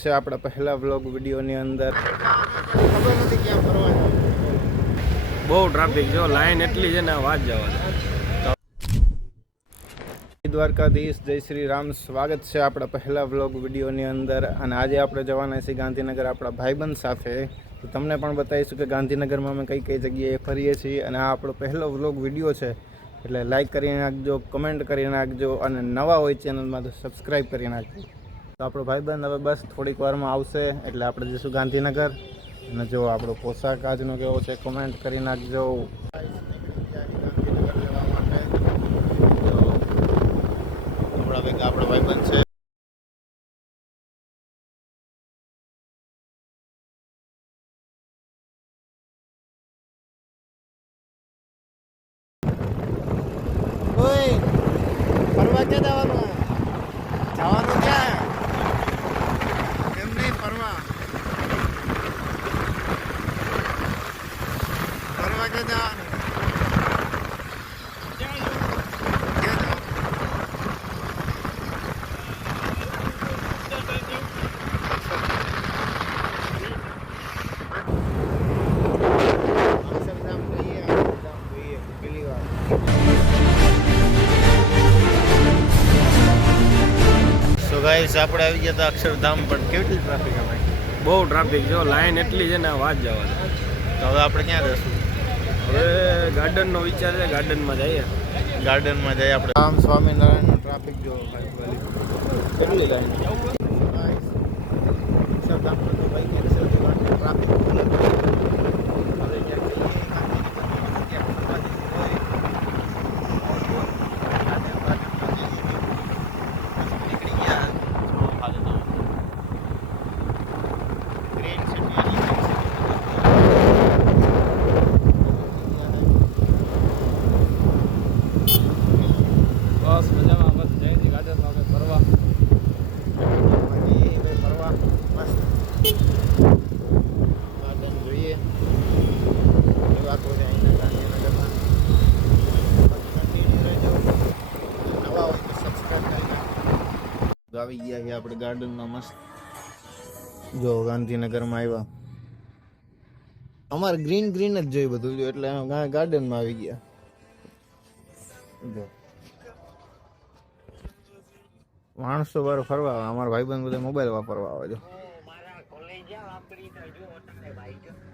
છે આપણા પહેલા વ્લોગ વિડીયોની અંદર ખબર નથી ક્યાં ફરવા બહુ ટ્રાફિક જો લાઈન એટલી છે ને વાત જવા દ્વારકાધીશ જય શ્રી રામ. સ્વાગત છે આપણા પહેલા વ્લોગ વિડીયોની અંદર. અને આજે આપણે જવાના છીએ ગાંધીનગર આપણા ભાઈબંધ સાથે. તો તમને પણ બતાવીશું કે ગાંધીનગરમાં અમે કઈ કઈ જગ્યાએ ફરીએ છીએ. અને આ આપણો પહેલો વ્લોગ વિડીયો છે, એટલે લાઈક કરી નાખજો, કમેન્ટ કરી નાખજો, અને નવા હોય ચેનલમાં તો સબસ્ક્રાઈબ કરી નાખજો. તો આપણો ભાઈબંધ હવે બસ થોડીક વારમાં આવશે, એટલે આપણે જઈશું ગાંધીનગર. અને જો આપણો પોશાક આજનો કેવો છે કમેન્ટ કરી નાખજો. ગાંધીનગર જવા માટે આપણા ભેગા આપણો ભાઈબંધ છે. ઓય ફરવા ક્યાં જવાનું ક્યાં એમ નહીં ફરવા ક્યાં જવાનું ગાઈસ આપણે આવી ગયા હતા અક્ષરધામ, પણ કેટલી ટ્રાફિક છે ભાઈ, બહુ ટ્રાફિક જો લાઈન એટલી છે ને વાત જવા દે. તો હવે આપણે ક્યાં જઈશું? હવે ગાર્ડનનો વિચાર છે, ગાર્ડનમાં જઈએ. ગાર્ડનમાં જઈએ આપણે. રામ સ્વામિનારાયણનો ટ્રાફિક જો ભાઈ, કેટલી લાઈન. અક્ષરધામ તો ભાઈ ટ્રાફિક બસ મજામાં, બસ જઈને ગાર્ડનમાં આપણે ફરવા મસ્ત ગાર્ડન જોઈએ. વાતો છે અહીંના ગાંધીનગરમાં. કન્ટિન્યુ રહેજો, નવા હોય તો સબસ્ક્રાઈબ કરી નાખો. આવી ગયા છે આપણે ગાર્ડનમાં મસ્ત. જો ગાંધીનગરમાં આવ્યા, અમારે ગ્રીન ગ્રીન જ જોયું બધું, જો એટલે ગાર્ડનમાં આવી ગયા. જો માણસો બાર ફરવા આવે, અમારા ભાઈબંધ બધા મોબાઈલ વાપરવા આવે. જો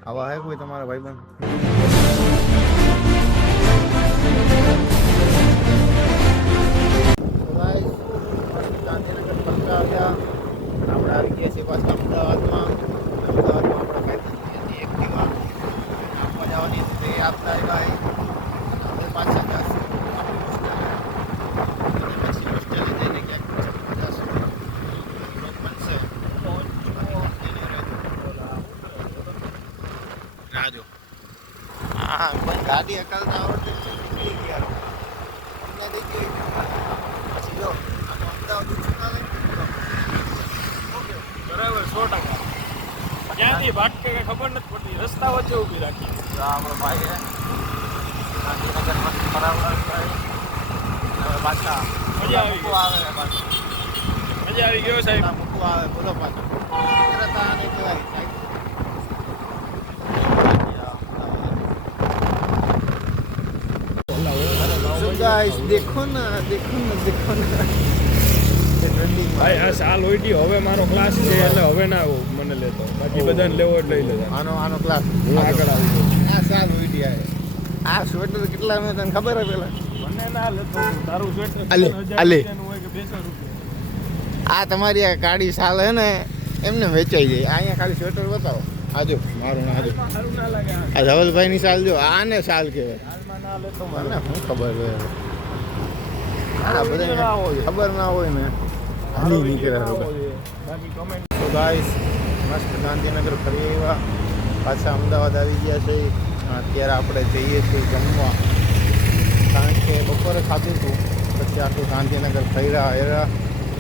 આવા હે કોઈ તમારા ભાઈબંધ? ગાંધીનગર ફરતા હતા આપણે આવી ગયા છીએ પાછા અમદાવાદમાં. અમદાવાદમાં આપણે કઈ એક્ટિવા આપવા જવાની તે આપતા ભાઈ આપણે પાછા જશું પછી હોસ્ટેલે જઈને ક્યાંક જશું. બનશે રાજો. હા કોઈ ગાડી અકલતા આવડતી નીકળી ગયા અમને દેખી. પછી જો અમદાવાદ બરાબર 100%. ક્યાંથી ભાટકે કઈ ખબર નથી પડતી, રસ્તા વચ્ચે ઊભી રાખી. આપણો ભાઈ છે ગાંધીનગર મસ્ત ફરાવડા ભાઈ. હવે પાછા મજા આવી ગઈ. આવે પાછું મજા આવી ગયો સાહેબ. મૂકવું આવે બોલો પાછું. देखो ना देखो ना देखो ना ભાઈ આ સાલ હોય હવે મારો ક્લાસ છે, એટલે હવે ના મને લેતો, બાકી બધાને લેવો એટલે લઈ લેતા. આનો ક્લાસ આગળ આવી ગયો. આ સાલ હોય આ સ્વેટર કેટલા મેં તને ખબર હે પેલા? મને ના લેતો. તારું સ્વેટર અલે 1000 રૂપિયાનું હોય કે 200 રૂપિયા? આ તમારી આ કાળી સાલ હે ને એમને વેચાઈ જાય. અહીંયા ખાલી સ્વેટર બતાવો. આજો મારું ના આજો સારું ના લાગે. આ ધવલભાઈ ની સાલ જો, આને સાલ કહેવાય. હાલમાં ના લેતો મને મને. શું ખબર હોય આ બધા ખબર ના હોય ને હાલી નીકળ્યા. બાકી કમેન્ટ. તો ગાઈસ મસ્ત ગાંધીનગર ફરી આવ્યા, પાછા અમદાવાદ આવી ગયા છે. અત્યારે આપણે જઈએ છીએ જમવા, કારણ કે બપોરે ખાધું હતું, પછી આખું ગાંધીનગર ફર્યા હેરા,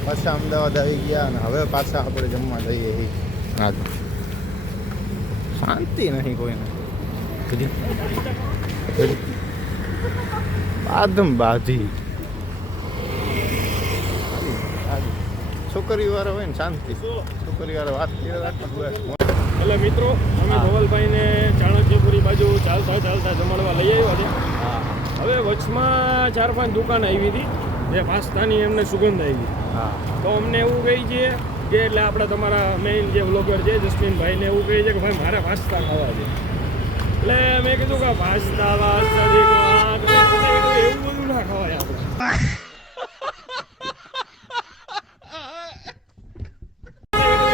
પાછા અમદાવાદ આવી ગયા. અને હવે પાછા આપણે જમવા જઈએ. હા શાંતિ નહીં કોઈને. બાધમ બાધી છોકરીઓ વાળા હોય ને શાંતિ. થોડી વાર વાત કરી રાખો. એટલે મિત્રો અમે ધવલભાઈને ચાણક્યપુરી બાજુ ચાલતા ચાલતા જમાડવા લઈ આવ્યા છે. હવે વચમાં 4-5 દુકાન આવી હતી જે પાસ્તાની એમને સુગંધ આવી. તો અમને એવું કહી છે કે એટલે આપણા તમારા મેઇન જે વ્લોગર છે જસ્મીનભાઈને એવું કહે છે કે ભાઈ મારે પાસ્તા ખાવા છે. એટલે મેં કીધું કે પાસ્તા એવું બધું ના ખવાય આપણે.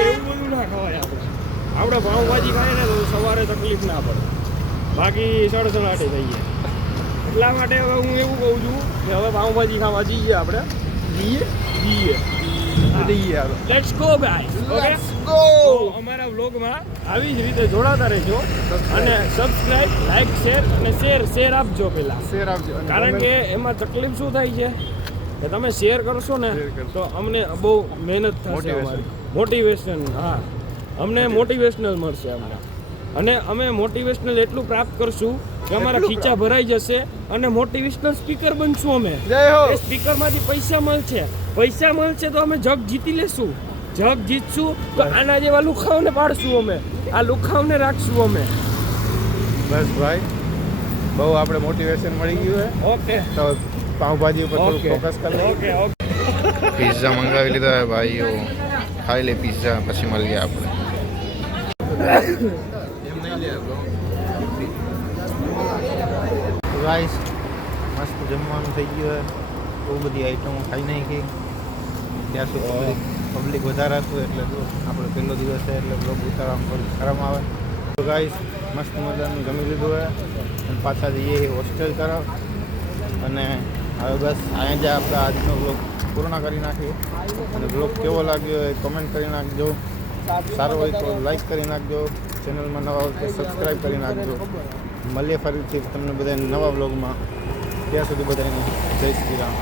એવું બધું ના ખવાય આપણે પાઉંભાજી ખાઈએ ને તો સવારે તકલીફ ના પડે, બાકી સડસડાટી થઈ જાય. એટલા માટે હવે હું એવું કહું છું કે હવે પાઉંભાજી ખાવા જઈએ આપણે. Let's go guys. ઓકે, તો અમારા વ્લોગમાં આવી જ રીતે જોડાતા રહેજો અને સબસ્ક્રાઇબ, લાઈક, શેર અને શેર આપજો પહેલા. શેર આપજો. કારણ કે એમાં તકલીફ શું થાય છે કે તમે શેર કરશો ને તો અમને બહુ મહેનત થશે, અમારી મોટિવેશન. હા, અમને મોટિવેશનલ મળશે અમને, અને અમે મોટિવેશનલ એટલું પ્રાપ્ત કરશું કે અમારા ખીચા ભરાઈ જશે અને મોટિવેશનલ સ્પીકર બનશું અમે. જય હો. એ સ્પીકરમાંથી પૈસા મળશે તો અમે જગ જીતી લેશું. જગ જીતશું તો આના જેવા લુખાઓને પાડશું અમે, આ લુખાઓને રાખશું અમે. બસ ભાઈ, બહુ આપણે મોટિવેશન મળી ગયું છે. ઓકે, તો પાઉંભાજી ઉપર થોડું ફોકસ કરી લઈએ. Okay okay. પિઝા મંગાવી લીધા હે ભાઈઓ, ખાઈ લે પિઝા, પછી મળીએ આપણે. ગાઈસ, મસ્ત જમવાનું થઈ ગયું છે. બહુ બધી આઈટમો ખાઈ નાખી. ત્યાં સુધી પબ્લિક વધારે હતું એટલે જો આપણો પહેલો દિવસ છે એટલે બ્લોગ ઉતારવામાં થોડી શરમ આવે. તો ગાઈસ, મસ્ત મજાનું જમી લીધું છે અને પાછા જઈએ હોસ્ટેલ તરફ. અને હવે બસ અહીંયા જ આપણે આજનો બ્લોગ પૂર્ણ કરી નાખીએ. અને બ્લોગ કેવો લાગ્યો એ કમેન્ટ કરી નાખજો. સારો હોય તો લાઈક કરી નાખજો. ચેનલમાં નવા હોય તો સબસ્ક્રાઈબ કરી નાખજો. મળીએ ફરીથી તમને બધા નવા બ્લોગમાં. ત્યાં સુધી બધાને જય શ્રી રામ.